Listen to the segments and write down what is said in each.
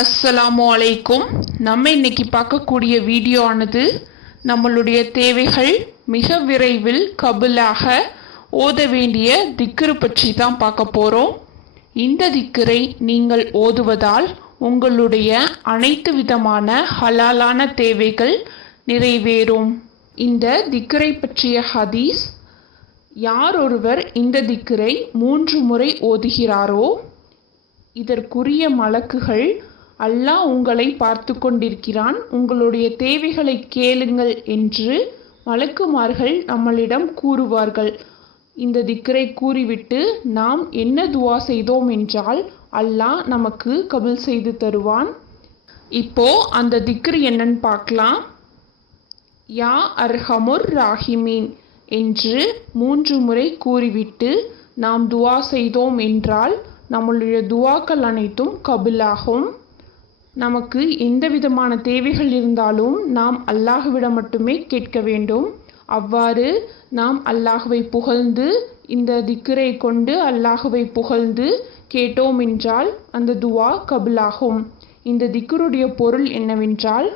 அஸ்ஸலாமு அலைக்கும். நம்ம இன்னைக்கு பார்க்கக்கூடிய வீடியோ ஆனது நம்மளுடைய தேவைகள் மிக விரைவில் கபுலாக ஓத வேண்டிய திக்ரு பற்றி தான் பார்க்க போகிறோம். இந்த திக்ரை நீங்கள் ஓதுவதால் உங்களுடைய அனைத்து விதமான ஹலாலான தேவைகள் நிறைவேறும். இந்த திக்ரை பற்றிய ஹதீஸ், யார் ஒருவர் இந்த திக்ரை 3 முறை ஓதுகிறாரோ இதற்குரிய மலக்குகள் அல்லாஹ் உங்களை பார்த்து கொண்டிருக்கிறான், உங்களுடைய தேவைகளை கேளுங்கள் என்று மலக்குமார்கள் நம்மளிடம் கூறுவார்கள். இந்த திக்ரை கூறிவிட்டு நாம் என்ன துவா செய்தோம் என்றால் அல்லாஹ் நமக்கு கபுல் செய்து தருவான். இப்போ அந்த திக்ரு என்னன்னு பார்க்கலாம். யா அர்ஹமுர் ராஹிமீன் என்று 3 முறை கூறிவிட்டு நாம் துவா செய்தோம் என்றால் நம்மளுடைய துவாக்கள் அனைத்தும் கபுலாகும். நமக்கு எந்த விதமான தேவைகள் இருந்தாலும் நாம் அல்லாஹ்விடம் மட்டுமே கேட்க வேண்டும். அவ்வாறு நாம் அல்லாஹ்வை புகழ்ந்து இந்த திக்ரை கொண்டு அல்லாஹ்வை புகழ்ந்து கேட்டோம் என்றால் அந்த துவா கபுலாகும். இந்த திக்ருடைய பொருள் என்னவென்றால்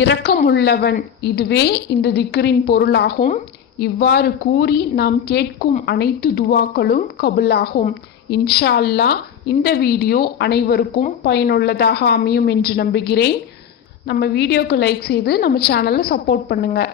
இரக்கமுள்ளவன், இதுவே இந்த திக்ரின் பொருளாகும். இவ்வாறு கூறி நாம் கேட்கும் அனைத்து துவாக்களும் கபுலாகும். இன்ஷா அல்லாஹ் இந்த வீடியோ அனைவருக்கும் பயனுள்ளதாக அமையும் என்று நம்புகிறேன். நம்ம வீடியோக்கு லைக் செய்து நம்ம சேனலை சப்போர்ட் பண்ணுங்கள்.